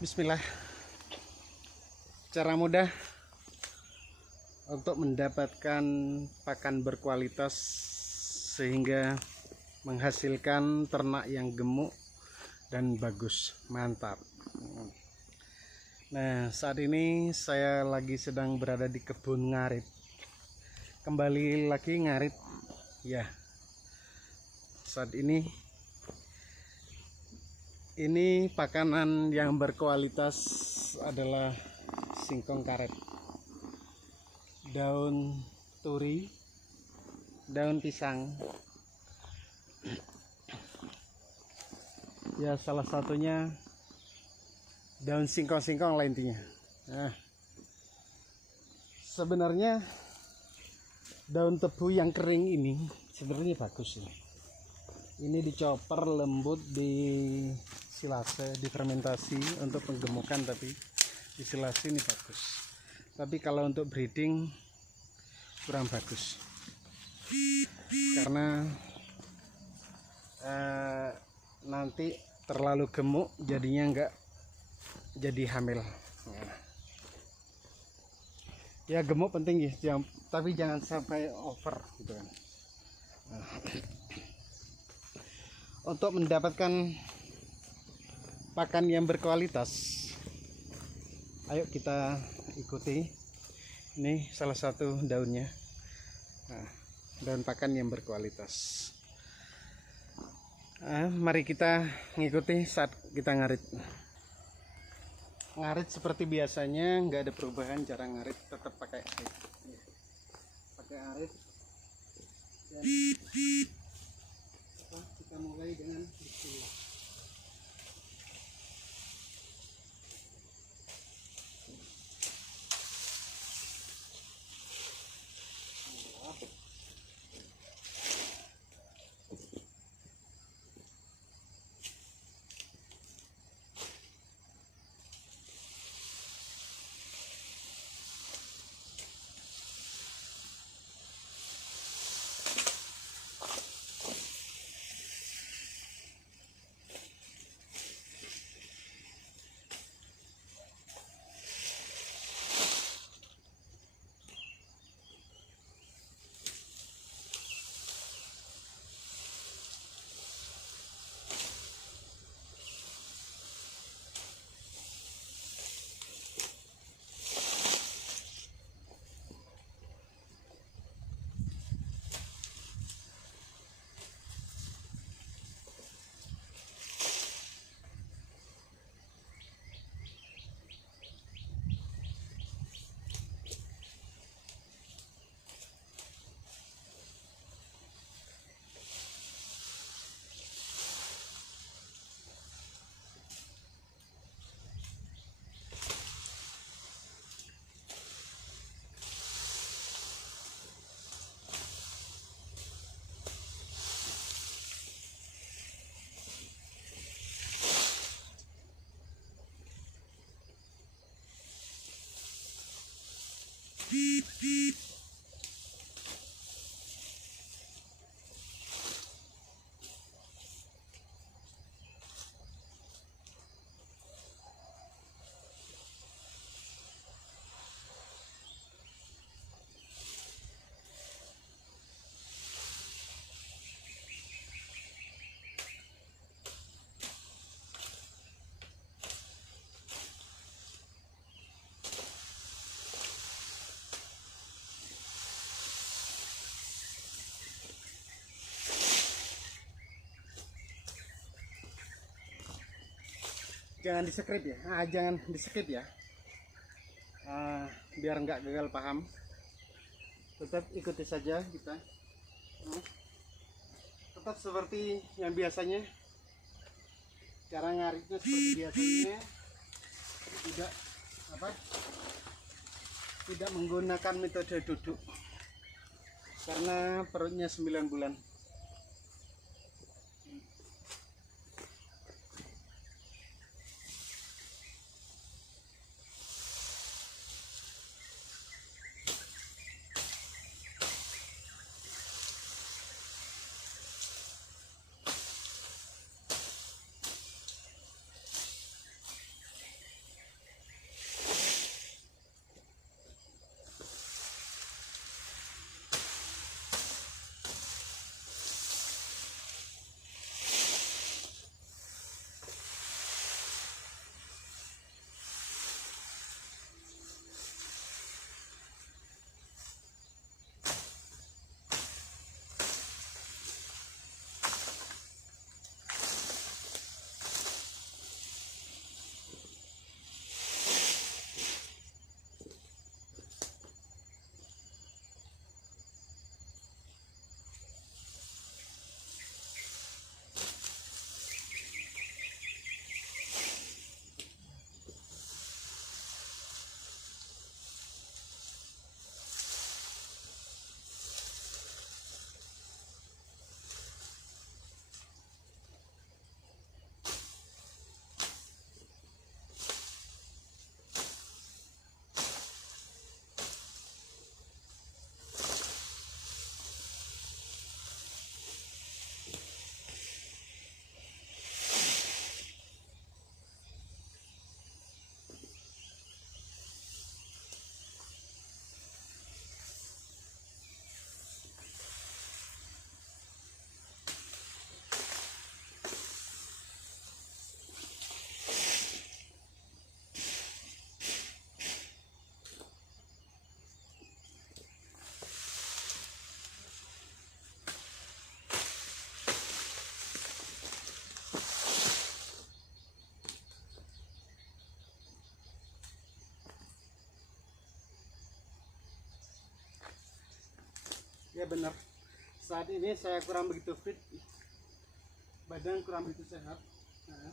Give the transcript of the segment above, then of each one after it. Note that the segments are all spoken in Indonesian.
Bismillah. Cara mudah untuk mendapatkan pakan berkualitas sehingga menghasilkan ternak yang gemuk dan bagus, mantap. Nah, saat ini saya lagi sedang berada di kebun ngarit. Kembali lagi ngarit ya. Saat ini pakanan yang berkualitas adalah singkong karet, daun turi, daun pisang. Ya, salah satunya daun singkong-singkong lah intinya. Nah, sebenarnya daun tebu yang kering ini sebenarnya bagus ini. Ini dicoper lembut, di silase, difermentasi untuk penggemukan, tapi di silase ini bagus. Tapi kalau untuk breeding kurang bagus karena nanti terlalu gemuk jadinya enggak jadi hamil. Ya, gemuk penting ya, tapi jangan sampai over gitu kan. Untuk mendapatkan pakan yang berkualitas, ayo kita ikuti. Ini salah satu daunnya. Nah, daun pakan yang berkualitas. Mari kita ngikuti saat kita ngarit. Ngarit seperti biasanya, nggak ada perubahan cara ngarit, tetap pakai arit. Pakai arit. Dan kita mulai dengan bismillah. Jangan di skip ya, jangan di skip ya, biar nggak gagal paham. Tetap ikuti saja kita. Tetap seperti yang biasanya, cara ngaritnya seperti biasanya, tidak menggunakan metode duduk karena perutnya 9 bulan. Ya benar. Saat ini saya kurang begitu fit, badan kurang begitu sehat. Nah,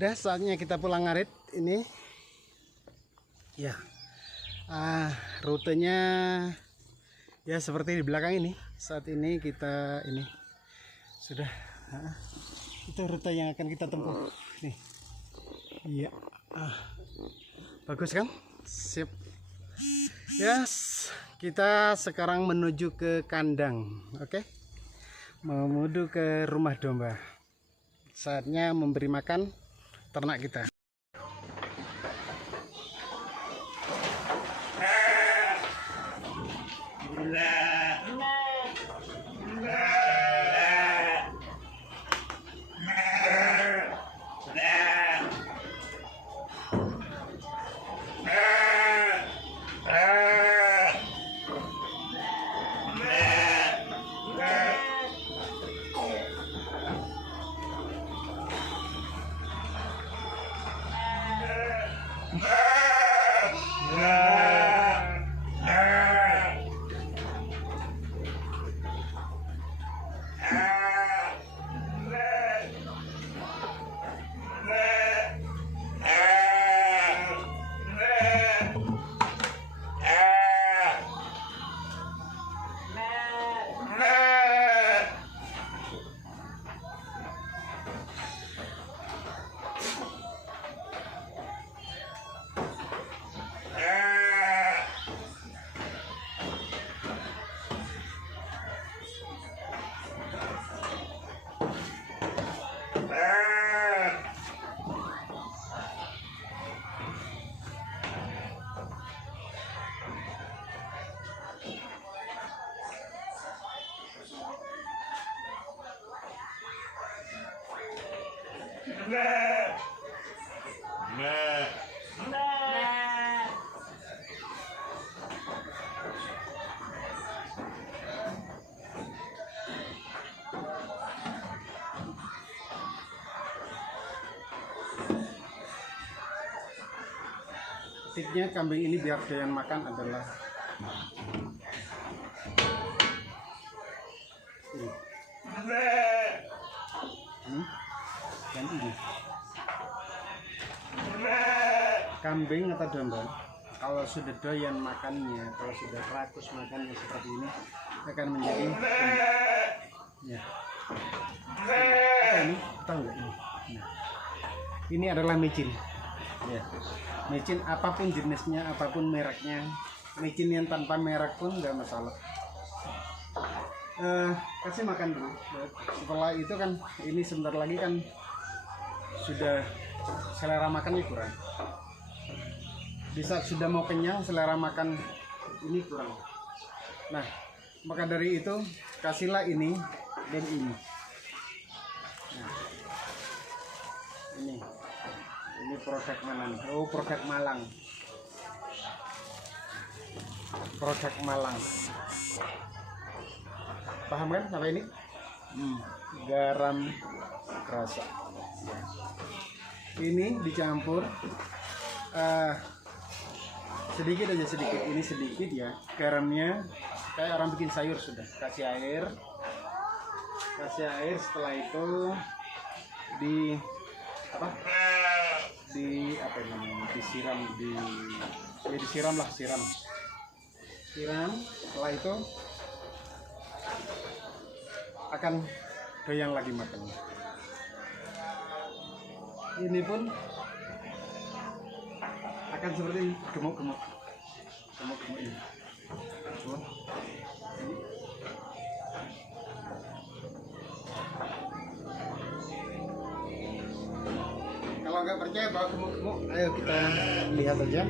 Udah saatnya kita pulang ngarit ini. Ya. Rutenya ya seperti di belakang ini. Saat ini kita ini sudah itu rute yang akan kita tempuh. Nih. Iya. Bagus kan? Sip. Yes, kita sekarang menuju ke kandang. Oke. Menuju ke rumah domba. Saatnya memberi makan ternak kita. Tipnya kambing ini biar doyan makan adalah ini dan ini. Kambing atau domba kalau sudah doyan makannya, kalau sudah rakus makannya seperti ini akan menjadi ya. Apa ini? Tahu nggak ini? Nah, ini adalah micin. Ya. Micin apapun jenisnya, apapun mereknya, micin yang tanpa merek pun nggak masalah. Kasih makan dulu. Setelah itu kan ini sebentar lagi kan sudah selera makannya kurang. Bisa sudah mau kenyang, selera makan ini kurang. Nah, maka dari itu kasihlah ini dan ini. Nah, ini produk mana nih? Oh, produk Malang. Produk Malang. Paham kan apa ini? Garam kerasa. Ini dicampur sedikit aja, sedikit. Ini sedikit ya. Garamnya kayak orang bikin sayur sudah. Kasih air. Setelah itu disiram. Setelah itu akan doyan lagi makan. Ini pun akan seperti gemuk-gemuk ini. Kalau nggak percaya bawa gemuk-gemuk, ayo kita lihat aja.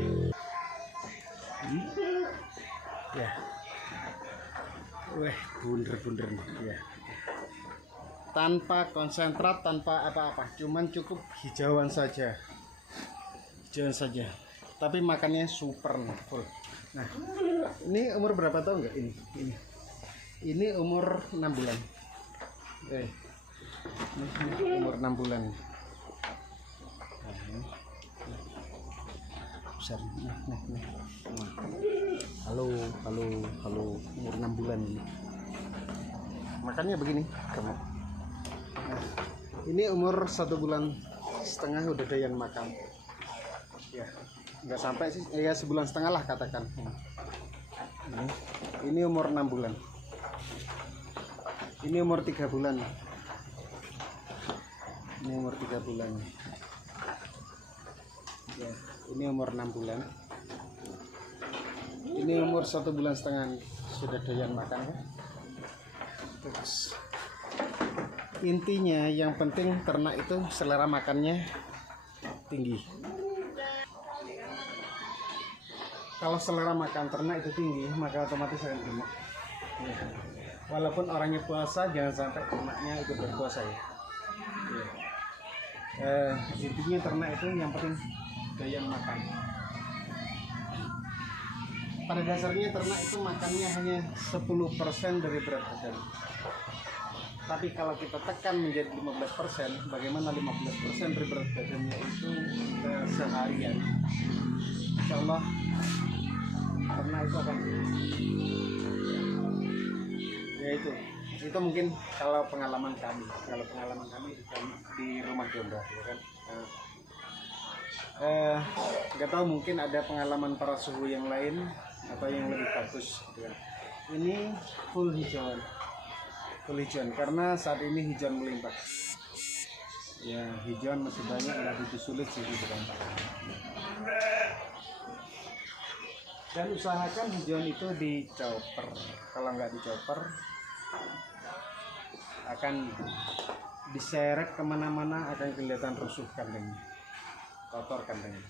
Ya, bunder nih ya. Tanpa konsentrat, tanpa apa-apa, cuman cukup hijauan saja. Tapi makannya super full. Nah, ini umur berapa tahun nggak ini? Ini umur 6 bulan. Ini umur 6 bulan. Nah, ini. Besar. Nih. Halo, umur 6 bulan ini. Makannya begini, kamu. Nah, ini umur 1 bulan setengah udah doyan makan. Ya, nggak sampai sih, ya sebulan setengah lah katakan. Ini umur 6 bulan. Ini umur 3 bulan. Ini umur 3 bulan. Ya, ini umur 6 bulan. Ini umur 1 bulan setengah, sudah doyan makan ya. Terus intinya yang penting ternak itu selera makannya tinggi. Kalau selera makan ternak itu tinggi, maka otomatis akan gemuk. Ya. Walaupun orangnya puasa, jangan sampai ternaknya ikut berpuasa ya. Intinya ternak itu yang penting doyan makan. Pada dasarnya ternak itu makannya hanya 10% dari berat badan. Tapi kalau kita tekan menjadi 15%, bagaimana 15% dari berat badannya itu seharian? Insya Allah ternak itu akan, ya itu mungkin kalau pengalaman kami di rumah domba ya kan. Nggak tahu, mungkin ada pengalaman para suhu yang lain atau yang lebih bagus gitu kan. Ini full hijauan karena saat ini hijauan melimpah ya. Hijauan masih banyak, nggak begitu sulit sih gitu kan. Dan usahakan hijauan itu dicoper. Kalau nggak dicoper akan diseret kemana-mana, akan kelihatan rusuh kandangnya, kotor kandangnya.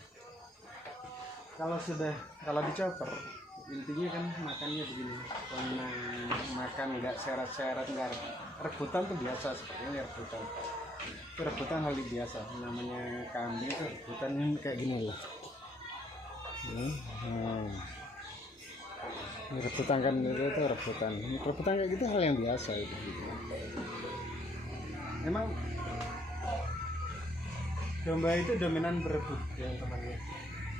Kalau dicoper, intinya kan makannya begini, makan nggak seret-seret, nggak rebutan tuh biasa, seperti ini rebutan. Itu rebutan hal biasa, namanya kambing itu rebutan kayak gini loh. Ini rebutan kan, itu rebutan kayak gitu hal yang biasa itu. Memang domba itu dominan berebut ya temannya.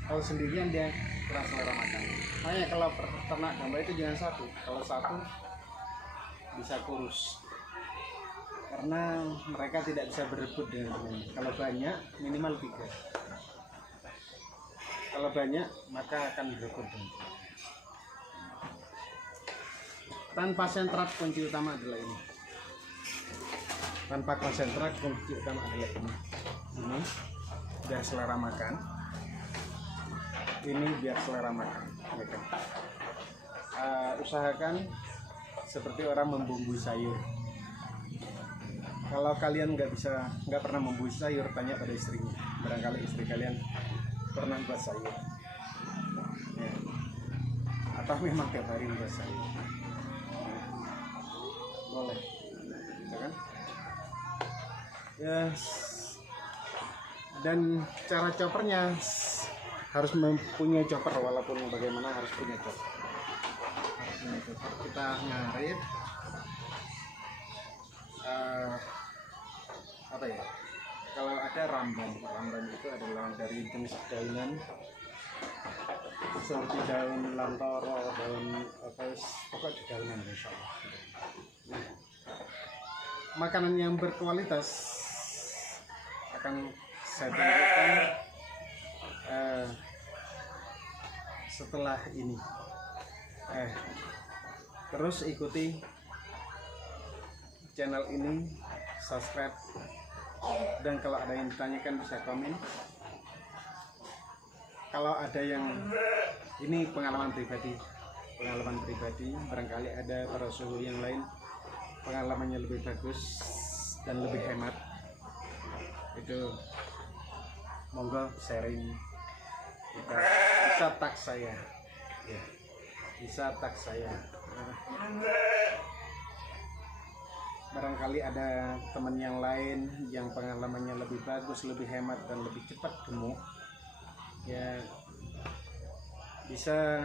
Kalau sendirian dia kurang selera makan. Makanya kalau ternak domba itu jangan satu. Kalau satu bisa kurus. Karena mereka tidak bisa berebut dengan temannya. Kalau banyak minimal 3. Kalau banyak maka akan berebut. Tanpa sentrat kunci utama adalah ini. Tanpa konsentrat kunci utama adalah ini. Ini biar selera makan. Ini biar selera makan. Ya kan? Usahakan seperti orang membumbui sayur. Kalau kalian nggak pernah membumbui sayur, tanya pada istrinya. Barangkali istri kalian pernah buat sayur. Ya. Atau memang tiap hari buat sayur. Boleh, ya kan? Yes. Dan cara choppernya harus mempunyai chopper, walaupun bagaimana harus punya chopper. Kita ngarit apa ya? Kalau ada ramban itu adalah dari jenis daunan seperti daun lantoro, daun apa, pokoknya daunan insyaallah. Nah, makanan yang berkualitas akan saya tunjukkan setelah ini. Terus ikuti channel ini, subscribe, dan kalau ada yang ditanyakan bisa komen. Kalau ada yang ini pengalaman pribadi, barangkali ada para suhu yang lain pengalamannya lebih bagus dan lebih hemat, itu monggo sharing. Bisa tag saya ya, bisa tag saya. Barangkali ada teman yang lain yang pengalamannya lebih bagus, lebih hemat, dan lebih cepat gemuk ya, bisa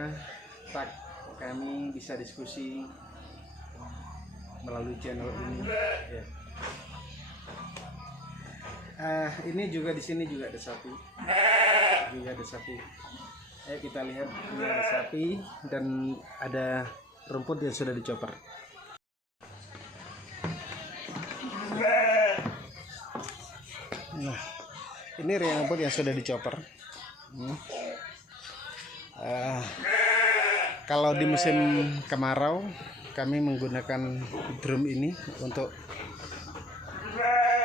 tag kami, bisa diskusi melalui channel ini ya. Ini juga di sini juga ada sapi. Ayo kita lihat, ini ada sapi dan ada rumput yang sudah dicoper. Nah, Ini riang rumput yang sudah dicoper. Kalau di musim kemarau kami menggunakan drum ini untuk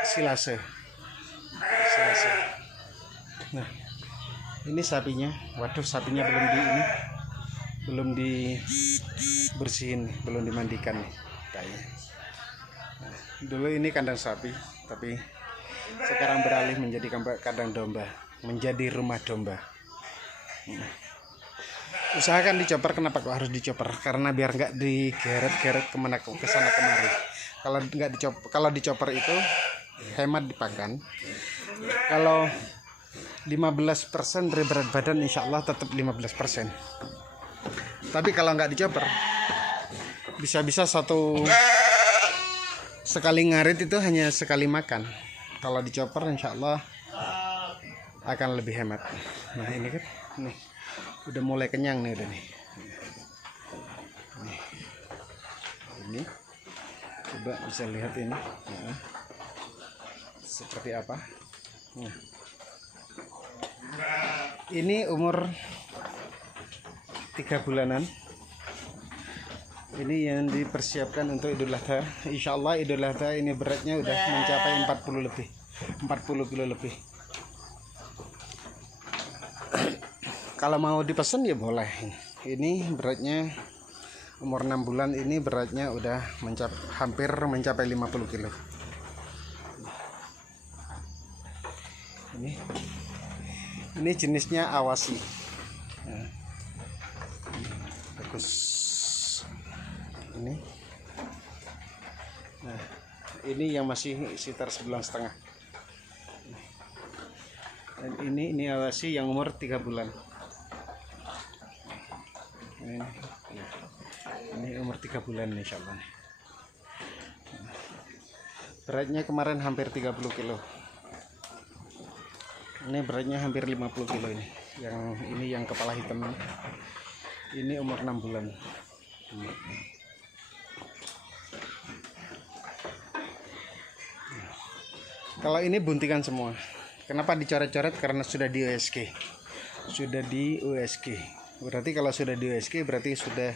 silase. Nah, ini sapinya. Waduh, sapinya belum dibersihin, belum dimandikan nih kayaknya. Nah, dulu ini kandang sapi, tapi sekarang beralih menjadi kandang domba, menjadi rumah domba. Usahakan dicoper. Kenapa kok harus dicoper? Karena biar nggak digeret-geret ke sana kemari. Kalau dicoper itu hemat di pakan. Kalau 15% dari berat badan, insya Allah tetap 15%. Tapi kalau nggak dicoper, bisa-bisa sekali ngarit itu hanya sekali makan. Kalau dicoper, insya Allah akan lebih hemat. Nah, ini kan, nih udah mulai kenyang nih, udah nih. Ini coba bisa lihat ini, nah, seperti apa. Nah, ini umur 3 bulanan. Ini yang dipersiapkan untuk Idul Adha. Insya Allah Idul Adha ini beratnya udah mencapai 40 kilo lebih. Kalau mau dipesan ya boleh. Ini beratnya umur 6 bulan, ini beratnya udah hampir mencapai 50 kilo. Ini jenisnya Awasi. Nah, bagus. Ini. Nah, ini yang masih sekitar 1,5 bulan. Dan ini Awasi yang umur 3 bulan. Ini umur 3 bulan insya Allah. Beratnya kemarin hampir 30 kilo. Ini beratnya hampir 50 kilo ini. Yang kepala hitam. Ini umur 6 bulan. Kalau ini buntingan semua. Kenapa dicoret-coret? Karena sudah di USG. Berarti kalau sudah di USG berarti sudah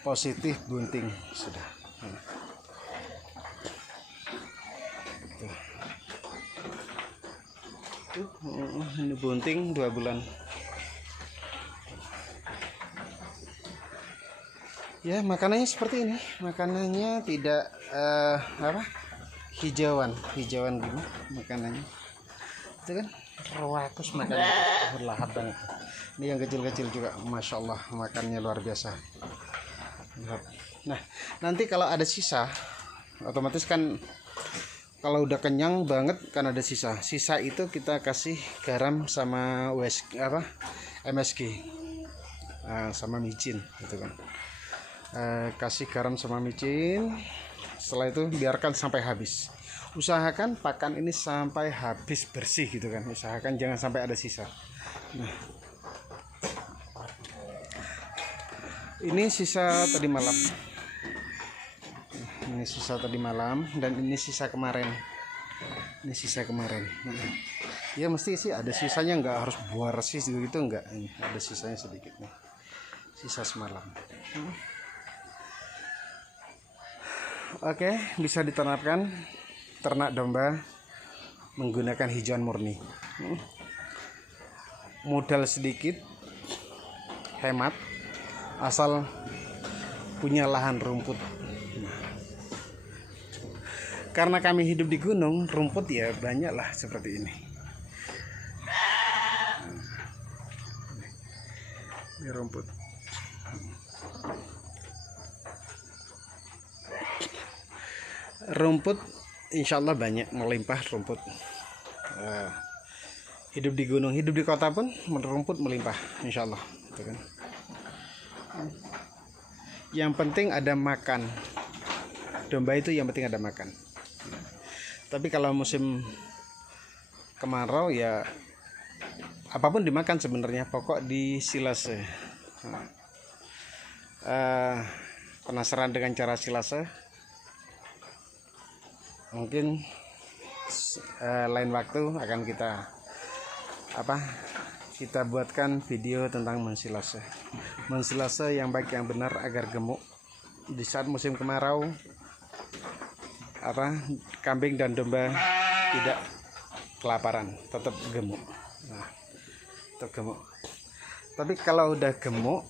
positif bunting sudah. Ini bunting 2 bulan. Ya, makanannya seperti ini. Makanannya tidak hijauan gini makanannya. Itu kan rakus makannya, berlahap banget. Ini yang kecil-kecil juga, masya Allah, makannya luar biasa. Nah, nanti kalau ada sisa, otomatis kan kalau udah kenyang banget kan ada sisa. Sisa itu kita kasih garam sama MSG, sama micin, gitu kan. Kasih garam sama micin. Setelah itu biarkan sampai habis. Usahakan pakan ini sampai habis bersih, gitu kan. Usahakan jangan sampai ada sisa. Nah, ini sisa tadi malam. Ini sisa tadi malam dan ini sisa kemarin. Ya mesti sih ada sisanya, nggak harus buah resih gitu enggak. Ini ada sisanya sedikit nih. Sisa semalam. Oke, bisa diterapkan ternak domba menggunakan hijauan murni. Modal sedikit, hemat, asal punya lahan rumput. Karena kami hidup di gunung, rumput ya banyak lah seperti ini. Ini rumput. Rumput insya Allah banyak, melimpah rumput. Hidup di gunung, hidup di kota pun rumput melimpah insya Allah, gitu kan. Yang penting ada makan. Domba itu yang penting ada makan. Tapi kalau musim kemarau ya apapun dimakan sebenarnya, pokok di silase. Penasaran dengan cara silase? Mungkin lain waktu akan kita kita buatkan video tentang mensilase. Mensilase yang baik yang benar agar gemuk di saat musim kemarau. Kambing dan domba tidak kelaparan, tetap gemuk. Nah, tetap gemuk. Tapi kalau udah gemuk,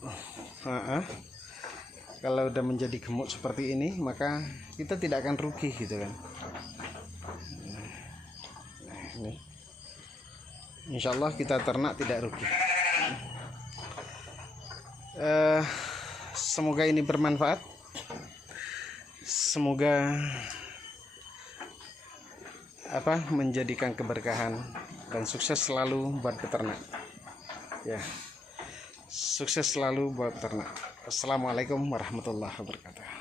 kalau udah menjadi gemuk seperti ini, maka kita tidak akan rugi gitu kan. Nah, ini insya Allah kita ternak tidak rugi. Semoga ini bermanfaat. Semoga menjadikan keberkahan dan sukses selalu buat peternak. Ya, sukses selalu buat peternak. Assalamualaikum warahmatullahi wabarakatuh.